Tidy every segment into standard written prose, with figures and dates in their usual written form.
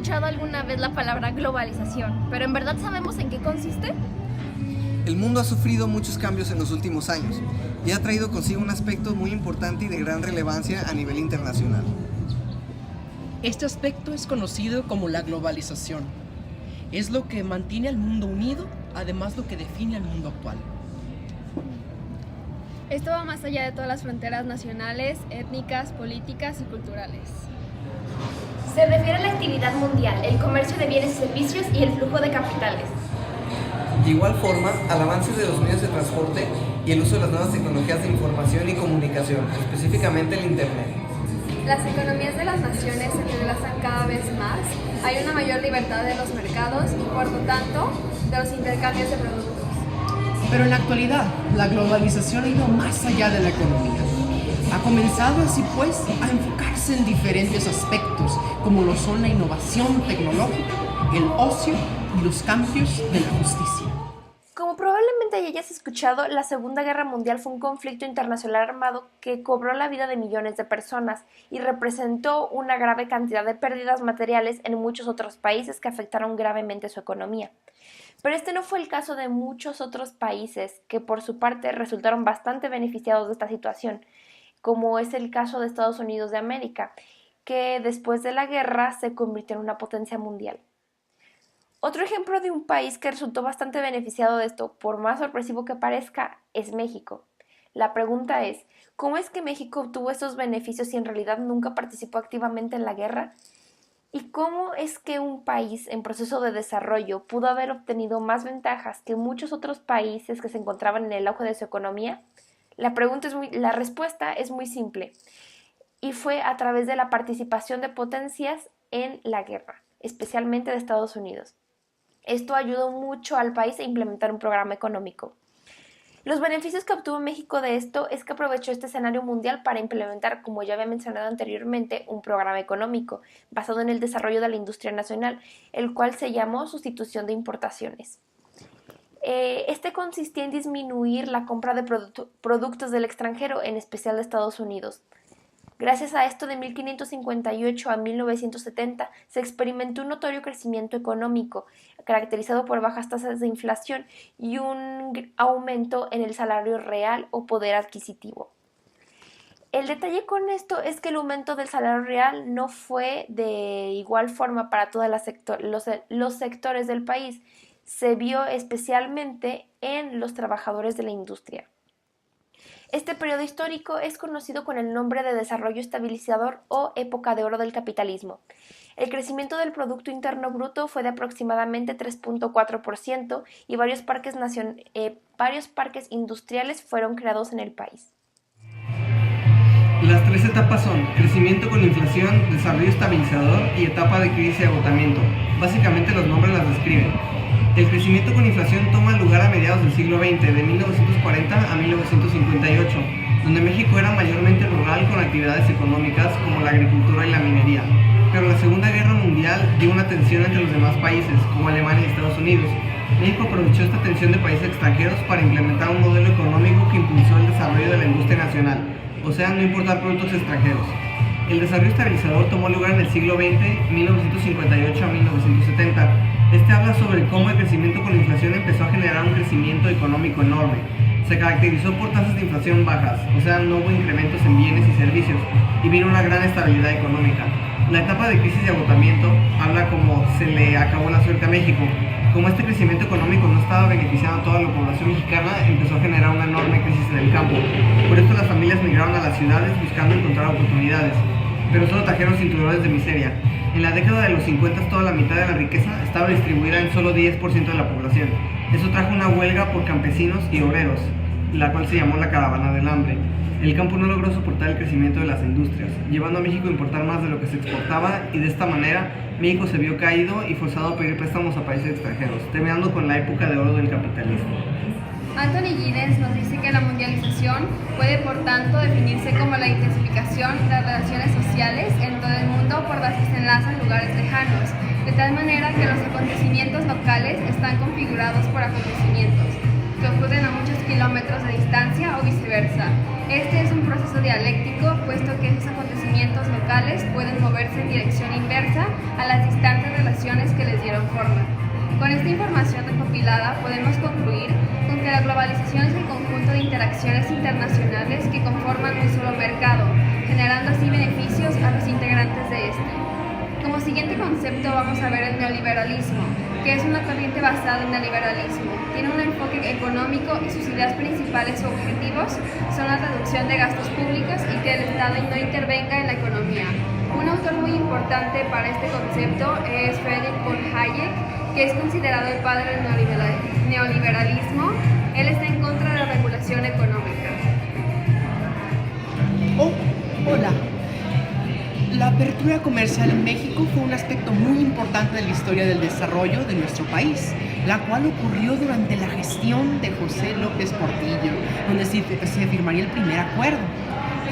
escuchado alguna vez la palabra globalización, pero ¿en verdad sabemos en qué consiste? El mundo ha sufrido muchos cambios en los últimos años y ha traído consigo un aspecto muy importante y de gran relevancia a nivel internacional. Este aspecto es conocido como la globalización. Es lo que mantiene al mundo unido, además lo que define al mundo actual. Esto va más allá de todas las fronteras nacionales, étnicas, políticas y culturales. Se refiere a la actividad mundial, el comercio de bienes y servicios y el flujo de capitales. De igual forma, al avance de los medios de transporte y el uso de las nuevas tecnologías de información y comunicación, específicamente el Internet. Las economías de las naciones se entrelazan cada vez más, hay una mayor libertad de los mercados y por lo tanto de los intercambios de productos. Pero en la actualidad, la globalización ha ido más allá de la economía. Ha comenzado así pues a enfocarse en diferentes aspectos, como lo son la innovación tecnológica, el ocio y los cambios de la justicia. Como probablemente hayas escuchado, la Segunda Guerra Mundial fue un conflicto internacional armado que cobró la vida de millones de personas y representó una grave cantidad de pérdidas materiales en muchos otros países que afectaron gravemente su economía. Pero este no fue el caso de muchos otros países que por su parte resultaron bastante beneficiados de esta situación, como es el caso de Estados Unidos de América, que después de la guerra se convirtió en una potencia mundial. Otro ejemplo de un país que resultó bastante beneficiado de esto, por más sorpresivo que parezca, es México. La pregunta es, ¿cómo es que México obtuvo estos beneficios si en realidad nunca participó activamente en la guerra? ¿Y cómo es que un país en proceso de desarrollo pudo haber obtenido más ventajas que muchos otros países que se encontraban en el auge de su economía? La respuesta es muy simple, y fue a través de la participación de potencias en la guerra, especialmente de Estados Unidos. Esto ayudó mucho al país a implementar un programa económico. Los beneficios que obtuvo México de esto es que aprovechó este escenario mundial para implementar, como ya había mencionado anteriormente, un programa económico basado en el desarrollo de la industria nacional, el cual se llamó sustitución de importaciones. Este consistía en disminuir la compra de productos del extranjero, en especial de Estados Unidos. Gracias a esto, de 1558 a 1970 se experimentó un notorio crecimiento económico, caracterizado por bajas tasas de inflación y un aumento en el salario real o poder adquisitivo. El detalle con esto es que el aumento del salario real no fue de igual forma para todos los sectores del país. Se vio especialmente en los trabajadores de la industria. Este periodo histórico es conocido con el nombre de desarrollo estabilizador o época de oro del capitalismo. El crecimiento del Producto Interno Bruto fue de aproximadamente 3.4% y varios parques industriales fueron creados en el país. Las tres etapas son crecimiento con inflación, desarrollo estabilizador y etapa de crisis y agotamiento. Básicamente los nombres las describen. El crecimiento con inflación toma lugar a mediados del siglo XX, de 1940 a 1958, donde México era mayormente rural con actividades económicas como la agricultura y la minería. Pero la Segunda Guerra Mundial dio una tensión entre los demás países, como Alemania y Estados Unidos. México aprovechó esta tensión de países extranjeros para implementar un modelo económico que impulsó el desarrollo de la industria nacional, o sea, no importar productos extranjeros. El desarrollo estabilizador tomó lugar en el siglo XX, 1958 a 1970. Este habla sobre cómo el crecimiento con inflación empezó a generar un crecimiento económico enorme. Se caracterizó por tasas de inflación bajas, o sea, no hubo incrementos en bienes y servicios, y vino una gran estabilidad económica. La etapa de crisis y agotamiento habla como se le acabó la suerte a México. Como este crecimiento económico no estaba beneficiando a toda la población mexicana, empezó a generar una enorme crisis en el campo. Por esto las familias migraron a las ciudades buscando encontrar oportunidades, pero solo trajeron cinturones de miseria. En la década de los 50 toda la mitad de la riqueza estaba distribuida en solo 10% de la población. Eso trajo una huelga por campesinos y obreros, la cual se llamó la caravana del hambre. El campo no logró soportar el crecimiento de las industrias, llevando a México a importar más de lo que se exportaba, y de esta manera México se vio caído y forzado a pedir préstamos a países extranjeros, terminando con la época de oro del capitalismo. Anthony Giddens nos dice que la mundialización puede, por tanto, definirse como la intensificación de las relaciones sociales en todo el mundo por las que se enlazan lugares lejanos, de tal manera que los acontecimientos locales están configurados por acontecimientos que ocurren a muchos kilómetros de distancia o viceversa. Este es un proceso dialéctico, puesto que esos acontecimientos locales pueden moverse en dirección inversa a las distancias de organizaciones que les dieron forma. Con esta información recopilada podemos concluir con que la globalización es el conjunto de interacciones internacionales que conforman un solo mercado, generando así beneficios a los integrantes de este. Como siguiente concepto vamos a ver el neoliberalismo, que es una corriente basada en el liberalismo. Tiene un enfoque económico y sus ideas principales o objetivos son la reducción de gastos públicos y que el Estado no intervenga en la economía. Un autor muy importante para este concepto es Friedrich von Hayek, que es considerado el padre del neoliberalismo. Él está en contra de la regulación económica. Oh, hola. La apertura comercial en México fue un aspecto muy importante de la historia del desarrollo de nuestro país, la cual ocurrió durante la gestión de José López Portillo, donde se firmaría el primer acuerdo,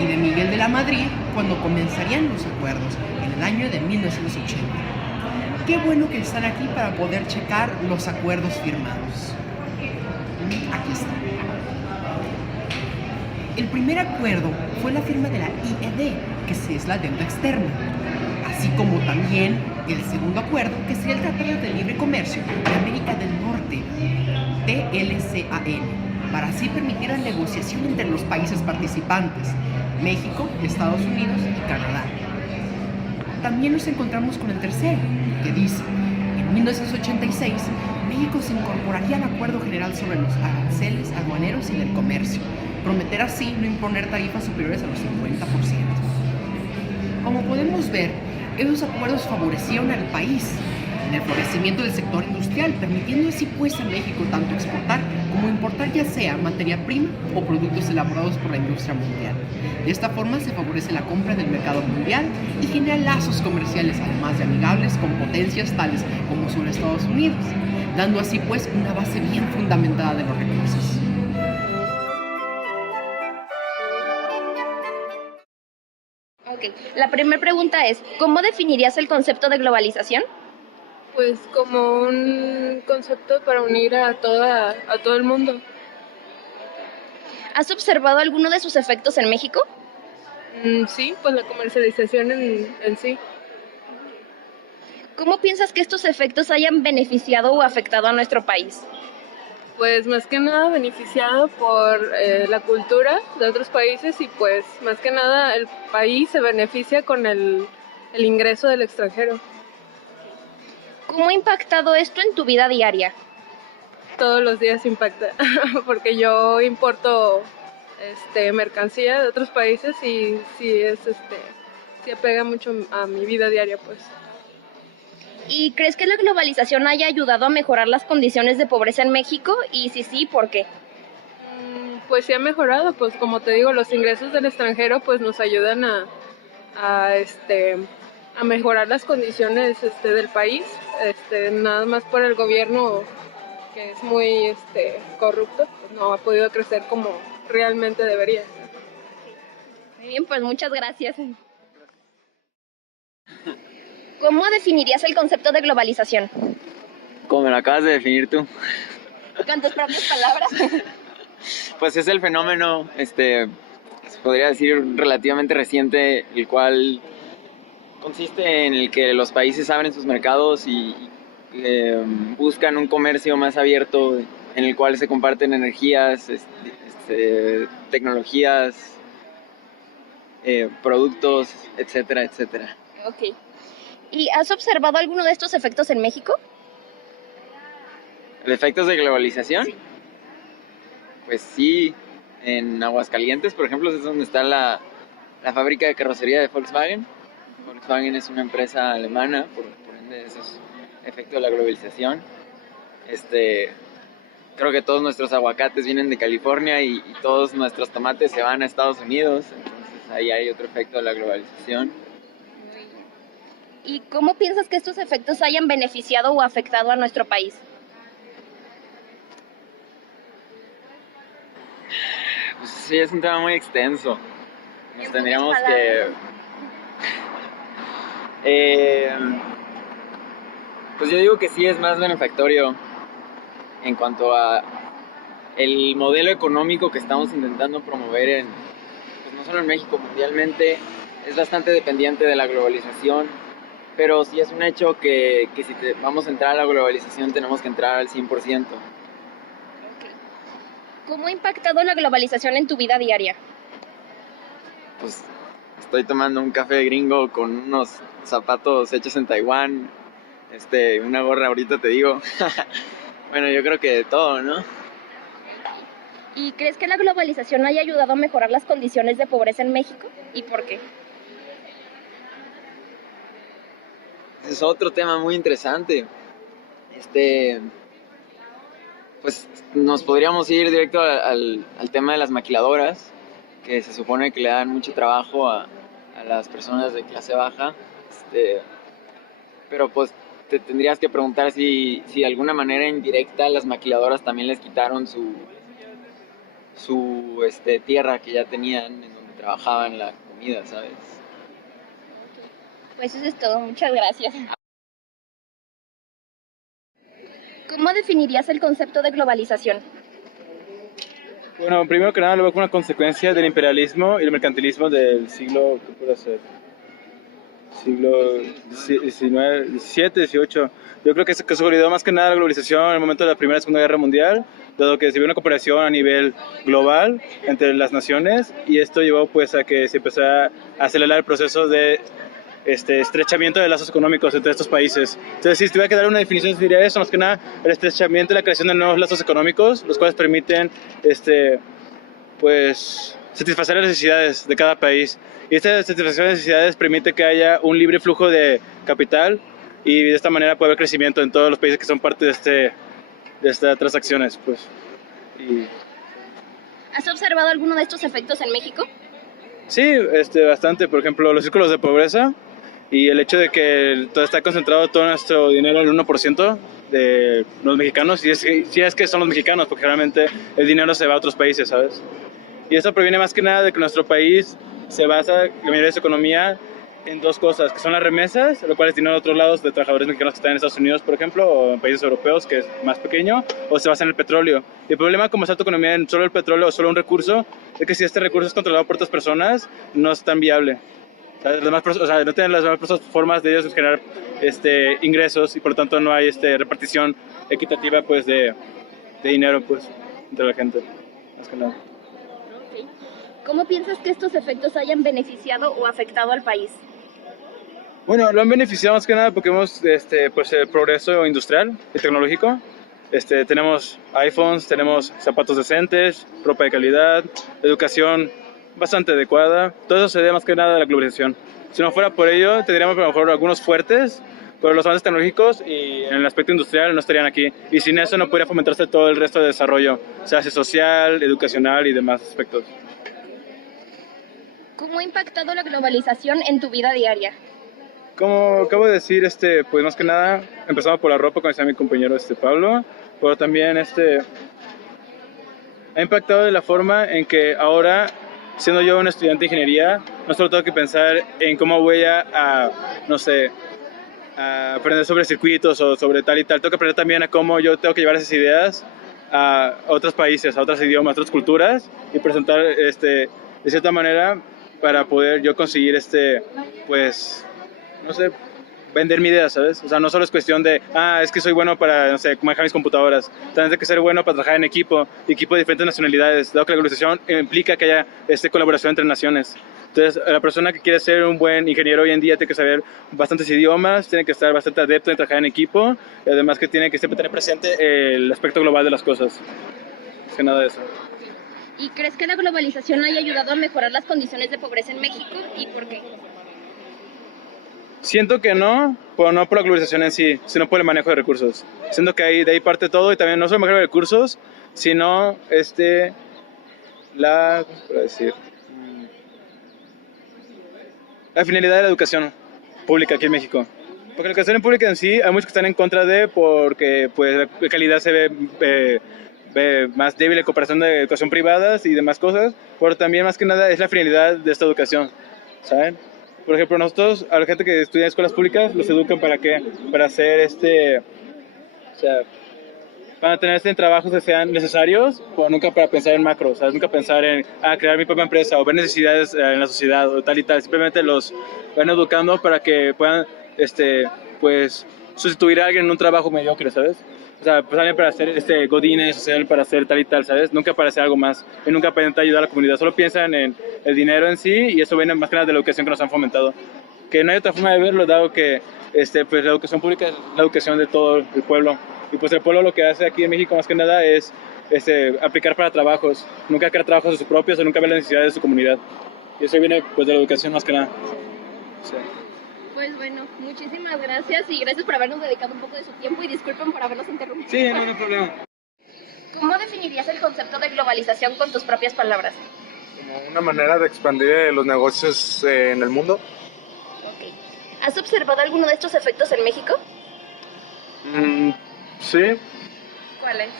y de Miguel de la Madrid, cuando comenzarían los acuerdos, en el año de 1980. Qué bueno que están aquí para poder checar los acuerdos firmados. Aquí está. El primer acuerdo fue la firma de la IED, que es la deuda externa, así como también el segundo acuerdo, que sería el Tratado de Libre Comercio de América del Norte, TLCAN, para así permitir la negociación entre los países participantes, México, Estados Unidos y Canadá. También nos encontramos con el tercero, que dice, en 1986, México se incorporaría al Acuerdo General sobre los aranceles aduaneros y del comercio, prometer así no imponer tarifas superiores a los 50%. Como podemos ver, esos acuerdos favorecieron al país en el florecimiento del sector industrial, permitiendo así pues a México tanto exportar como importar ya sea materia prima o productos elaborados por la industria mundial. De esta forma se favorece la compra del mercado mundial y genera lazos comerciales además de amigables con potencias tales como son Estados Unidos, dando así pues una base bien fundamentada de los recursos. Ok, la primera pregunta es, ¿cómo definirías el concepto de globalización? Pues como un concepto para unir a todo el mundo. ¿Has observado alguno de sus efectos en México? Sí, pues la comercialización en sí. ¿Cómo piensas que estos efectos hayan beneficiado o afectado a nuestro país? Pues más que nada beneficiado por la cultura de otros países y pues más que nada el país se beneficia con el ingreso del extranjero. ¿Cómo ha impactado esto en tu vida diaria? Todos los días impacta porque yo importo mercancía de otros países y sí apega mucho a mi vida diaria pues. ¿Y crees que la globalización haya ayudado a mejorar las condiciones de pobreza en México? Y si sí, ¿por qué? Pues sí ha mejorado, pues como te digo, los ingresos del extranjero pues nos ayudan a mejorar las condiciones del país, nada más por el gobierno que es muy corrupto, pues no ha podido crecer como realmente debería. Muy bien, pues muchas gracias. ¿Cómo definirías el concepto de globalización? Como me lo acabas de definir tú. Con tus propias palabras. Pues es el fenómeno, se podría decir relativamente reciente, el cual consiste en el que los países abren sus mercados y buscan un comercio más abierto en el cual se comparten energías, tecnologías, productos, etcétera, etcétera. Ok. ¿Y has observado alguno de estos efectos en México? ¿Los efectos de globalización? Sí. Pues sí, en Aguascalientes, por ejemplo, es donde está la fábrica de carrocería de Volkswagen. Volkswagen es una empresa alemana, por ende eso es efecto de la globalización. Creo que todos nuestros aguacates vienen de California y todos nuestros tomates se van a Estados Unidos, entonces ahí hay otro efecto de la globalización. ¿Y cómo piensas que estos efectos hayan beneficiado o afectado a nuestro país? Pues sí, es un tema muy extenso. Nos tendríamos pues yo digo que sí es más benefactorio en cuanto a el modelo económico que estamos intentando promover pues no solo en México, mundialmente. Es bastante dependiente de la globalización. pero sí es un hecho que si vamos a entrar a la globalización tenemos que entrar al 100%. ¿Cómo ha impactado la globalización en tu vida diaria? Pues estoy tomando un café gringo con unos zapatos hechos en Taiwán, una gorra ahorita te digo. Bueno, yo creo que de todo, ¿no? ¿Y crees que la globalización haya ayudado a mejorar las condiciones de pobreza en México? ¿Y por qué? Ese es otro tema muy interesante. Pues nos podríamos ir directo al tema de las maquiladoras, que se supone que le dan mucho trabajo a las personas de clase baja. Pero pues te tendrías que preguntar si de alguna manera indirecta las maquiladoras también les quitaron su tierra que ya tenían en donde trabajaban la comida, ¿sabes? Pues eso es todo, muchas gracias. ¿Cómo definirías el concepto de globalización? Bueno, primero que nada lo veo como una consecuencia del imperialismo y el mercantilismo del siglo, ¿qué puede ser? Siglo XIX, XVII, XVIII. Yo creo que se consolidó más que nada la globalización en el momento de la Primera y Segunda Guerra Mundial, dado que se vio una cooperación a nivel global entre las naciones, y esto llevó pues a que se empezara a acelerar el proceso de estrechamiento de lazos económicos entre estos países. Entonces, si tuviera que dar una definición, diría eso, más que nada, el estrechamiento y la creación de nuevos lazos económicos, los cuales permiten, pues, satisfacer las necesidades de cada país. Y esta satisfacción de necesidades permite que haya un libre flujo de capital y de esta manera puede haber crecimiento en todos los países que son parte de estas transacciones, pues. ¿Has observado alguno de estos efectos en México? Sí, bastante. Por ejemplo, los círculos de pobreza y el hecho de que todo está concentrado, todo nuestro dinero al 1% de los mexicanos, si es que son los mexicanos, porque generalmente el dinero se va a otros países, ¿sabes? Y eso proviene más que nada de que nuestro país se basa, la mayoría de su economía, en dos cosas, que son las remesas, lo cual es dinero de otros lados, de trabajadores mexicanos que están en Estados Unidos, por ejemplo, o en países europeos, que es más pequeño, o se basa en el petróleo. Y el problema, como está tu economía en solo el petróleo o solo un recurso, es que si este recurso es controlado por otras personas, no es tan viable. No tienen las demás formas de ellos generar ingresos, y por lo tanto no hay repartición equitativa pues, de dinero pues, entre la gente, más que nada. ¿Cómo piensas que estos efectos hayan beneficiado o afectado al país? Bueno, lo han beneficiado más que nada porque vemos pues, el progreso industrial y tecnológico. Tenemos iPhones, tenemos zapatos decentes, ropa de calidad, educación bastante adecuada. Todo eso se debe más que nada a la globalización. Si no fuera por ello, tendríamos a lo mejor algunos fuertes, pero los avances tecnológicos y en el aspecto industrial no estarían aquí. Y sin eso no podría fomentarse todo el resto de desarrollo, sea social, educacional y demás aspectos. ¿Cómo ha impactado la globalización en tu vida diaria? Como acabo de decir, pues más que nada, empezamos por la ropa, como decía mi compañero Pablo, pero también ha impactado de la forma en que ahora, siendo yo un estudiante de ingeniería, no solo tengo que pensar en cómo voy a aprender sobre circuitos o sobre tal y tal, tengo que aprender también a cómo yo tengo que llevar esas ideas a otros países, a otros idiomas, a otras culturas y presentar de cierta manera para poder yo conseguir pues, no sé, vender mi idea, ¿sabes? O sea, no solo es cuestión de, es que soy bueno para, no sé, manejar mis computadoras. También hay que ser bueno para trabajar en equipo de diferentes nacionalidades, dado que la globalización implica que haya colaboración entre naciones. Entonces, la persona que quiere ser un buen ingeniero hoy en día tiene que saber bastantes idiomas, tiene que estar bastante adepto en trabajar en equipo, y además que tiene que siempre tener presente el aspecto global de las cosas. Es que nada de eso. ¿Y crees que la globalización haya ayudado a mejorar las condiciones de pobreza en México? ¿Y por qué? Siento que no, pero no por la globalización en sí, sino por el manejo de recursos. Siento que de ahí parte todo, y también no solo el manejo de recursos, sino la finalidad de la educación pública aquí en México. Porque la educación pública en sí, hay muchos que están en contra porque pues, la calidad se ve más débil en comparación de educación privada y demás cosas, pero también más que nada es la finalidad de esta educación, ¿saben? Por ejemplo, nosotros, a la gente que estudia en escuelas públicas, los educan ¿para qué? Para hacer para tener trabajos que sean necesarios, pero nunca para pensar en macro, ¿sabes? Nunca pensar en crear mi propia empresa o ver necesidades en la sociedad o tal y tal. Simplemente los van educando para que puedan pues sustituir a alguien en un trabajo mediocre, ¿sabes? O sea, pues alguien para hacer godines, o sea, alguien para hacer tal y tal, ¿sabes? Nunca para hacer algo más, y nunca para intentar ayudar a la comunidad, solo piensan en el dinero en sí, y eso viene más que nada de la educación que nos han fomentado. Que no hay otra forma de verlo, dado que pues la educación pública es la educación de todo el pueblo, y pues el pueblo lo que hace aquí en México más que nada es aplicar para trabajos, nunca crear trabajos de sus propios o nunca ver las necesidades de su comunidad, y eso viene pues de la educación más que nada. Sí. Pues bueno, muchísimas gracias y gracias por habernos dedicado un poco de su tiempo y disculpen por habernos interrumpido. Sí, no hay problema. ¿Cómo definirías el concepto de globalización con tus propias palabras? Como una manera de expandir los negocios en el mundo. Ok. ¿Has observado alguno de estos efectos en México? Sí, ¿Cuáles?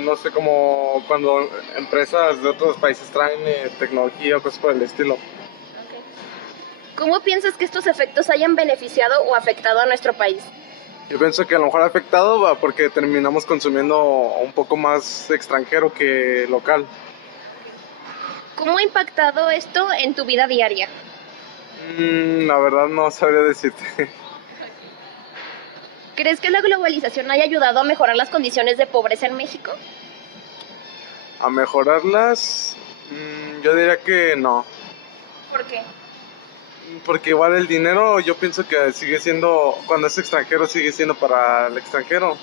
no sé, como cuando empresas de otros países traen tecnología o cosas por el estilo. ¿Cómo piensas que estos efectos hayan beneficiado o afectado a nuestro país? Yo pienso que a lo mejor ha afectado porque terminamos consumiendo un poco más extranjero que local. ¿Cómo ha impactado esto en tu vida diaria? La verdad no sabría decirte. ¿Crees que la globalización haya ayudado a mejorar las condiciones de pobreza en México? A mejorarlas, yo diría que no. ¿Por qué? Porque igual el dinero yo pienso que sigue siendo, cuando es extranjero sigue siendo para el extranjero.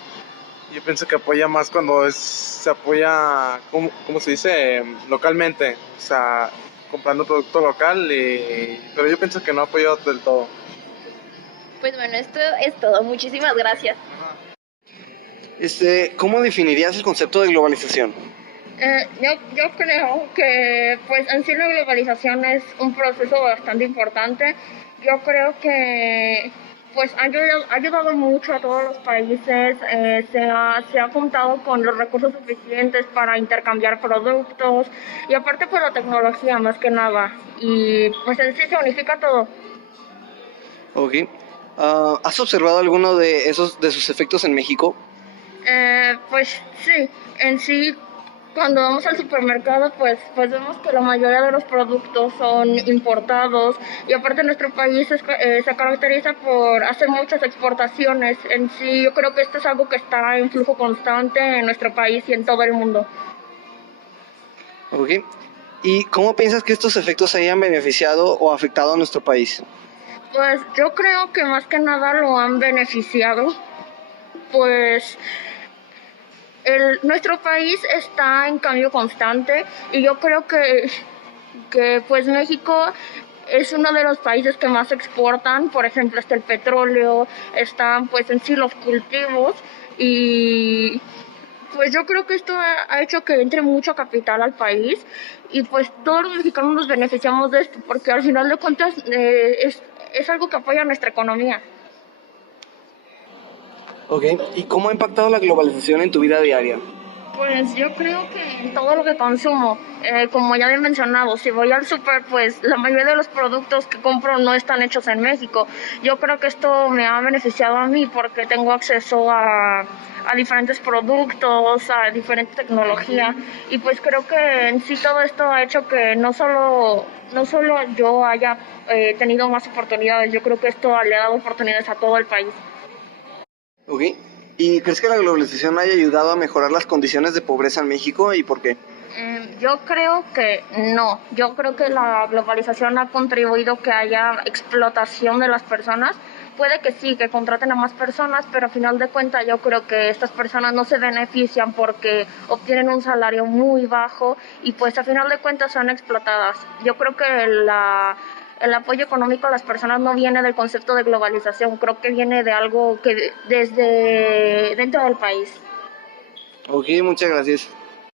Yo pienso que apoya más cuando se apoya, ¿cómo se dice? Localmente, o sea, comprando producto local, pero yo pienso que no apoyó del todo. Pues bueno, esto es todo. Muchísimas gracias. ¿Cómo definirías el concepto de globalización? Yo creo que pues en sí la globalización es un proceso bastante importante. Yo creo que pues ha ayudado mucho a todos los países, se ha contado con los recursos suficientes para intercambiar productos y aparte pues la tecnología más que nada y pues en sí se unifica todo. Ok. ¿Has observado alguno de sus efectos en México? Pues sí, en sí cuando vamos al supermercado pues vemos que la mayoría de los productos son importados y aparte nuestro país se caracteriza por hacer muchas exportaciones. En sí yo creo que esto es algo que está en flujo constante en nuestro país y en todo el mundo. Ok. ¿Y cómo piensas que estos efectos hayan beneficiado o afectado a nuestro país? Pues yo creo que más que nada lo han beneficiado, pues nuestro país está en cambio constante y yo creo que pues México es uno de los países que más exportan. Por ejemplo, está el petróleo, están pues en sí los cultivos y pues yo creo que esto ha hecho que entre mucho capital al país y pues todos los mexicanos nos beneficiamos de esto porque al final de cuentas es algo que apoya nuestra economía. Ok. ¿Y cómo ha impactado la globalización en tu vida diaria? Pues yo creo que en todo lo que consumo, como ya había mencionado, si voy al súper, pues la mayoría de los productos que compro no están hechos en México. Yo creo que esto me ha beneficiado a mí porque tengo acceso a diferentes productos, a diferente tecnología y pues creo que en sí todo esto ha hecho que no solo yo haya tenido más oportunidades, yo creo que esto le ha dado oportunidades a todo el país. Ok. ¿Y crees que la globalización haya ayudado a mejorar las condiciones de pobreza en México y por qué? Yo creo que no. Yo creo que la globalización ha contribuido a que haya explotación de las personas. Puede que sí, que contraten a más personas, pero a final de cuentas yo creo que estas personas no se benefician porque obtienen un salario muy bajo y pues a final de cuentas son explotadas. Yo creo que el apoyo económico a las personas no viene del concepto de globalización, creo que viene de algo que desde dentro del país. Ok, muchas gracias.